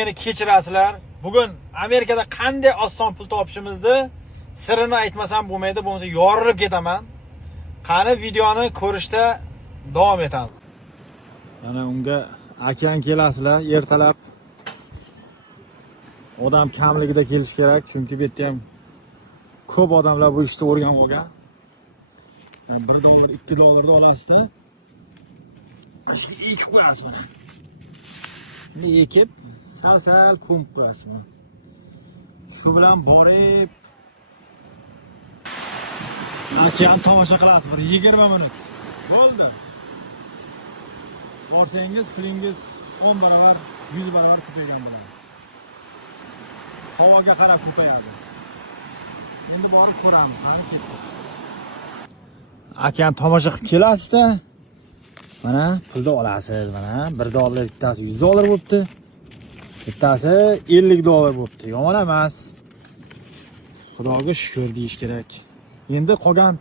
Meni kechirasizlar. Bugun Amerikada qanday oson pul topishimizni sirini aytmasam bo'lmaydi, bo'lmasa yorilib ketaman. Qani videoni ko'rishda davom etamiz. Mana unga okean kelasizlar, ertalab. Odam kamligida kelish kerak, chunki bu yerda ham ko'p odamlar bu ishni o'rganib olgan. $1, $2 olasizda. Shu ekib qo'yasiz mana. Buni ekib, sal ko'mib qo'yasiz buni. Shu bilan borib okean tomosha qilasiz. Bir 20 minut. Bo'ldi. Borsangiz, pulingiz 10 barobar, 100 barobar ko'paygan bo'ladi. Havoga qarab ko'payadi. Endi borib ko'ramiz, qani ketdik. Okean tomosha qilib kelasizda. Mana pulni olasiz, mana $1 bittasi $100 bo'libdi. Bittasi $50 bo'libdi. Yomon emas. Xudoga shukr deyish kerak. Endi qolgan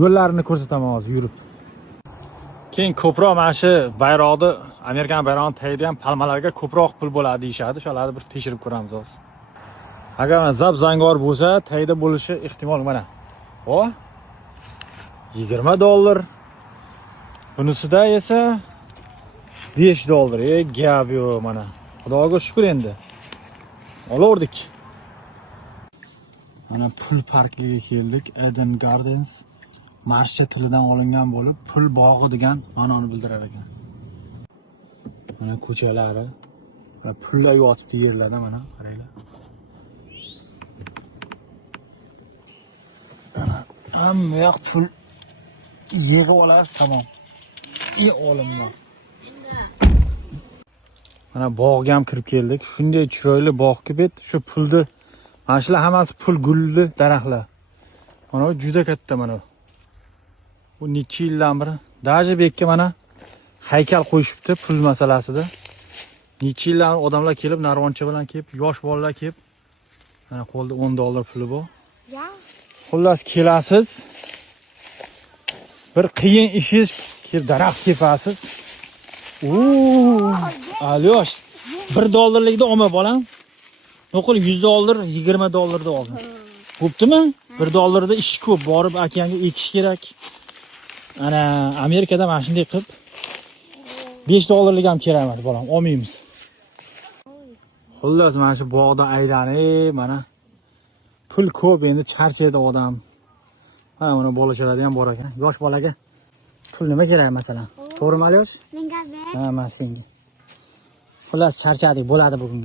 yo'llarini ko'rsataman hozir yurib. Keyin ko'proq mana shu bayroqni, Amerikan bayrog'ini tagida ham palmalarga ko'proq pul bo'ladi deyshadi. Shularni bir tekshirib ko'ramiz hozir. Agar zab zangor bo'lsa, tagida bo'lishi ehtimol mana. O $20. Bunisida esa $5. Gap yo'q mana. Xudoga shukr endi. Olaverdik. Mana pul parkiga keldik. Eden Gardens. Marsha tilidan olingan bo'lib, pul bog'i degan ma'noni bildirar ekan. Mana ko'chalari. Mana pullar yotibdi yerlarda mana, qaranglar. Hamma yoq pul yig'ib olasiz, tamom. Olimlar. Mana bog'ga ham kirib keldik. Shunday chiroyli bog'ga bet, shu pulni, mana shular hammasi pul gulli daraxtlar. Mana bu juda katta mana. Bu necha yildan beri даже bekka mana haykal qo'yishibdi pul masalasida. Necha yildan odamlar kelib, narvoncha bilan kelib, yosh bolalar kelib, mana qo'lda $10 puli bor. Xullas kelasiz. Bir qiyin ishingiz, kelib daraxt tepasiz. Alyosh, $1 olma bolam. O'qil $100, $20 da oldim. Bo'ptimi? $1 da ish ko'p, borib okeanga ekish kerak. Ana Amerikada mana shunday qilib $5 ham kerak emas bolam, olmaymiz. Xullas mana shu bog'da aylanib, mana pul ko'p, endi charchaydi odam. Ha, mana bolachalari ham bor ekan. Yosh bolaga pul nima kerak masalan? To'g'rimi Alyosh? Menga ber. Ha, men senga. Xullas charchadik, bo'ladi bugunga.